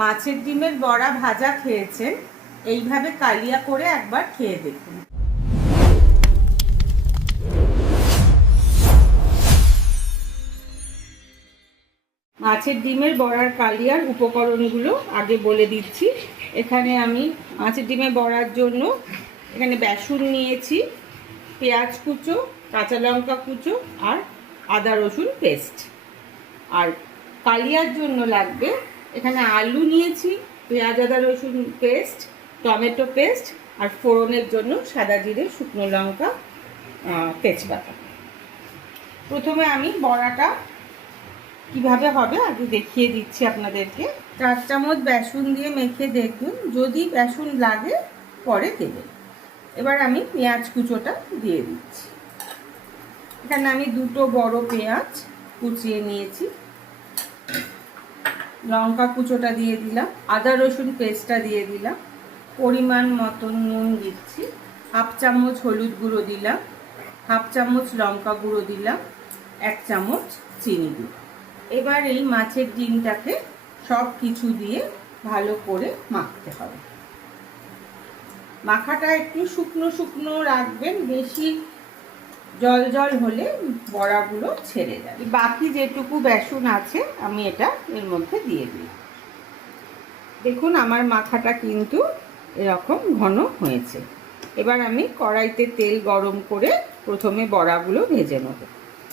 মাছের ডিমের বড়া ভাজা খেয়েছেন, এইভাবে কালিয়া করে একবার খেয়ে দেখুন। মাছের ডিমের বড়ার কালিয়ার উপকরণগুলো আগে বলে দিচ্ছি। এখানে আমি মাছের ডিমের বড়ার জন্য এখানে বেসন নিয়েছি, পেঁয়াজ কুচো, কাঁচা লঙ্কা কুচো আর আদা রসুন পেস্ট। আর কালিয়ার জন্য লাগবে এখানে আলু নিয়েছি, পেঁয়াজ আদা রসুন পেস্ট, টমেটো পেস্ট আর ফোড়নের জন্য সাদা জিরে, শুকনো লঙ্কা, তেজপাতা। প্রথমে আমি বড়াটা কিভাবে হবে আগে দেখিয়ে দিচ্ছি আপনাদেরকে। 4 চামচ বেসন দিয়ে মেখে দেখুন, যদি বেসন লাগে পরে দেবেন। এবার আমি পেঁয়াজ কুচোটা দিয়ে দিচ্ছি। এখানে আমি 2টো বড় পেঁয়াজ কুচিয়ে নিয়েছি, লঙ্কা কুচোটা দিয়ে দিলাম, আদা রসুন পেস্টটা দিয়ে দিলাম, পরিমাণ মতন নুন দিচ্ছি, 1/2 চামচ হলুদ গুঁড়ো দিলাম, 1/2 চামচ লঙ্কা গুঁড়ো দিলাম, 1 চামচ চিনি দিলাম। এবার এই মাছের ডিমটাকে সব কিছু দিয়ে ভালো করে মাখতে হবে। মাখাটা একটু শুকনো শুকনো রাখবেন, বেশি জল জল হলে বড়াগুলো ছেড়ে যাবে। বাকি যেটুকু বেসন আছে আমি এটা এর মধ্যে দিয়ে দিই। দেখুন আমার মাখাটা কিন্তু এরকম ঘন হয়েছে। এবার আমি কড়াইতে তেল গরম করে প্রথমে বড়াগুলো ভেজে নেব।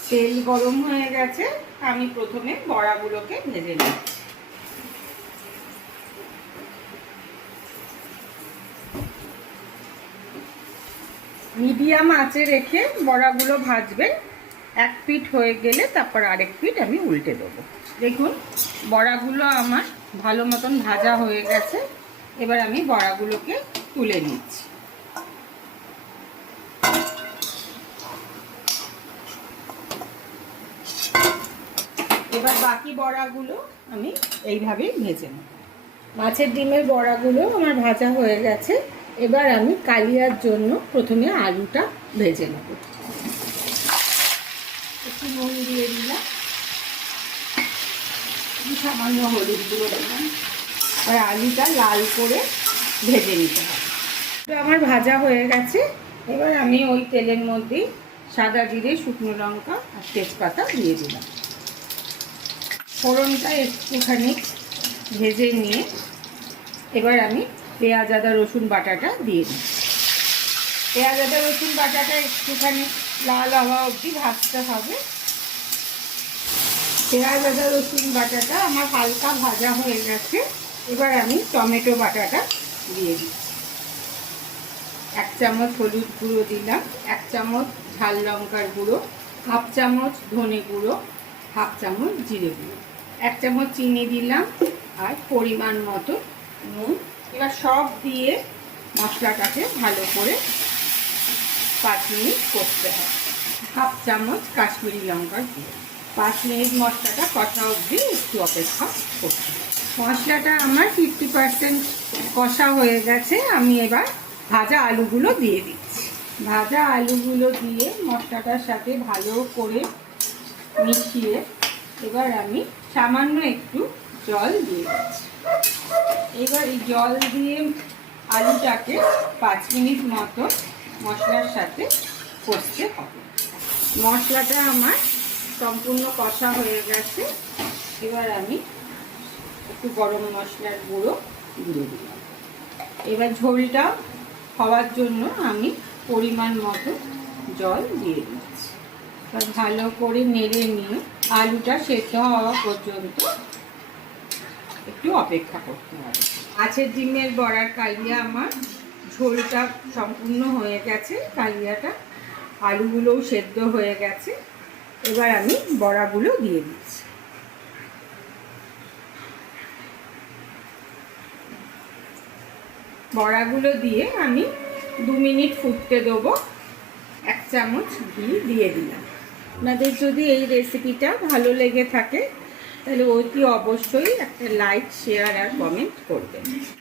তেল গরম হয়ে গেছে, আমি প্রথমে বড়াগুলোকে ভেজে নিচ্ছি। মিডিয়াম আঁচে রেখে বড়াগুলো ভাজবেন। 1 পিঠ হয়ে গেলে তারপর আরেক পিঠ আমি উল্টে দেবো। দেখুন বড়াগুলো আমার ভালো মতন ভাজা হয়ে গেছে। এবার আমি বড়াগুলোকে তুলে নিচ্ছি। এবার বাকি বড়াগুলো আমি এইভাবেই ভেজে নেব। মাছের ডিমের বড়াগুলো আমার ভাজা হয়ে গেছে। এবার আমি কালিয়ার জন্য প্রথমে আলুটা ভেজে নেব। একটু নুন দিয়ে দিলাম, সামান্য হলুদ গুঁড়ো দিলাম। আর আলুটা লাল করে ভেজে নিতে হবে। তো আমার ভাজা হয়ে গেছে। এবার আমি ওই তেলের মধ্যেই সাদা জিরে, শুকনো লঙ্কা আর তেজপাতা দিয়ে দিলাম। ফোড়নটা একটুখানি ভেজে নিয়ে এবার আমি পেঁয়াজ আদা রসুন বাটাটা দিয়ে দিই। পেঁয়াজ আদা রসুন বাটাটা একটুখানি লাল হওয়া অবধি ভাজতে হবে। পেঁয়াজ আদা রসুন বাটাটা আমার হালকা ভাজা হয়ে গেছে। এবার আমি টমেটো বাটাটা দিয়ে দিচ্ছি। 1 চামচ হলুদ গুঁড়ো দিলাম, 1 চামচ ঝাল লঙ্কার গুঁড়ো, 1/2 চামচ ধনে গুঁড়ো, 1/2 চামচ জিরে গুঁড়ো, 1 চামচ চিনি দিলাম আর পরিমাণ মতো নুন। এবার সব দিয়ে মশলাটাকে ভালো করে 5 মিনিট করতে হবে। 1/2 চামচ কাশ্মীরি লঙ্কার গুঁড়ো। 5 মিনিট মশলাটা কষা অবধি একটু অপেক্ষা করতে হবে। মশলাটা আমার 50% কষা হয়ে গেছে। আমি এবার ভাজা আলুগুলো দিয়ে দিচ্ছি। ভাজা আলুগুলো দিয়ে মশলাটার সাথে ভালো করে মিশিয়ে এবার আমি সামান্য একটু জল দিয়ে দিচ্ছি। এবার এই জল দিয়ে আলুটাকে 5 মিনিট মতো মশলার সাথে কষতে হবে। মশলাটা আমার সম্পূর্ণ কষা হয়ে গেছে। এবার আমি একটু গরম মশলার গুঁড়ো দিয়ে দিলাম। এবার ঝোলটা হওয়ার জন্য আমি পরিমাণ মতো জল দিয়ে দিচ্ছি। ভালো করে নেড়ে নিয়ে আলুটা সেদ্ধ হওয়া পর্যন্ত একটু অপেক্ষা করতে হবে। মাছের ডিমের বড়ার কালিয়া আমার ঝোলটা সম্পূর্ণ হয়ে গেছে। কালিয়াটা আলুগুলোও সেদ্ধ হয়ে গেছে। এবার আমি বড়াগুলো দিয়ে দিচ্ছি। বড়াগুলো দিয়ে আমি 2 মিনিট ফুটতে দেবো। 1 চামচ ঘি দিয়ে দিলাম। আপনাদের যদি এই রেসিপিটা ভালো লেগে থাকে তাহলে অতি অবশ্যই একটা লাইক, শেয়ার আর কমেন্ট করবেন।